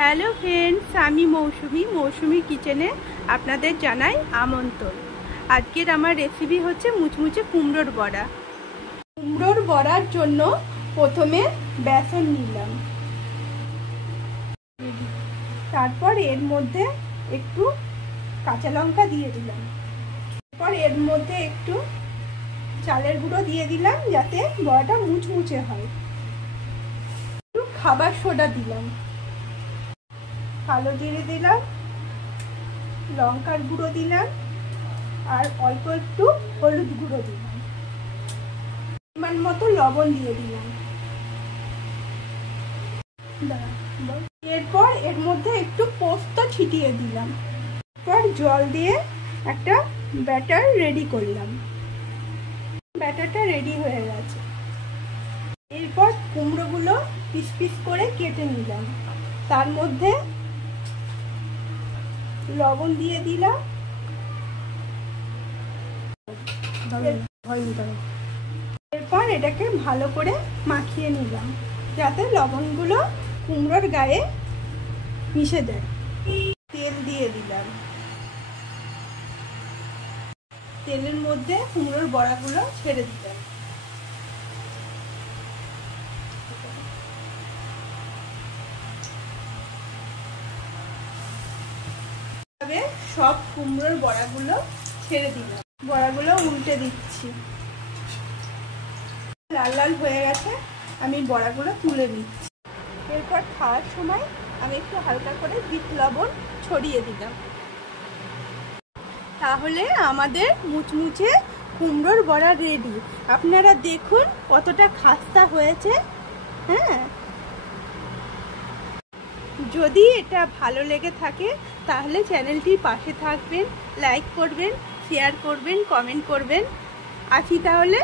Hello friends, আমি মৌসুমি কিচেনে আপনাদের জানাই আমন্ত্রণ। আজকের আমার রেসিপি হচ্ছে মুচমুচে কুমড়োর বড়া। কুমড়োর বড়ার জন্য প্রথমে বেসন নিলাম, তারপর এর মধ্যে একটু কাঁচা লঙ্কা দিয়ে দিলাম, তারপর এর মধ্যে একটু চালের গুঁড়ো দিয়ে দিলাম যাতে বড়াটা মুচমুচে হয়। একটু খাবার সোডা দিলাম, কালো জিরে দিলাম, লঙ্কার গুঁড়ো দিলাম আর অল্প একটু হলুদ গুঁড়ো দিলাম, পরিমাণ মতো লবণ দিয়ে দিলাম। এরপর এর মধ্যে একটু পোস্ত ছিটিয়ে দিলাম, এরপর জল দিয়ে একটা ব্যাটার রেডি করলাম। ব্যাটারটা রেডি হয়ে গেছে। এরপর কুমড়োগুলো পিস পিস করে কেটে নিলাম, তার মধ্যে লবণ দিয়ে দিলাম, এরপর এটাকে ভালো করে মাখিয়ে নিলাম যাতে লবণগুলো কুমড়োর গায়ে মিশে যায়। তেল দিয়ে দিলাম, তেলের মধ্যে কুমড়োর বড়াগুলো ছেড়ে দিলাম। সব কুমড়োর বড়াগুলো ছেড়ে দিলাম, বড়াগুলো উল্টে দিচ্ছি। লাল লাল হয়ে গেছে, আমি বড়াগুলো তুলে নিচ্ছি। এরপর খাওয়ার সময় আমি একটু হালকা করে বিট লবণ ছড়িয়ে দিলাম। তাহলে আমাদের মুচমুচে কুমড়োর বড়া রেডি। আপনারা দেখুন কতটা খাস্তা হয়েছে। হ্যাঁ, যদি এটা ভালো লেগে থাকে তাহলে চ্যানেলটির পাশে থাকবেন, লাইক করবেন, শেয়ার করবেন, কমেন্ট করবেন। আসি তাহলে।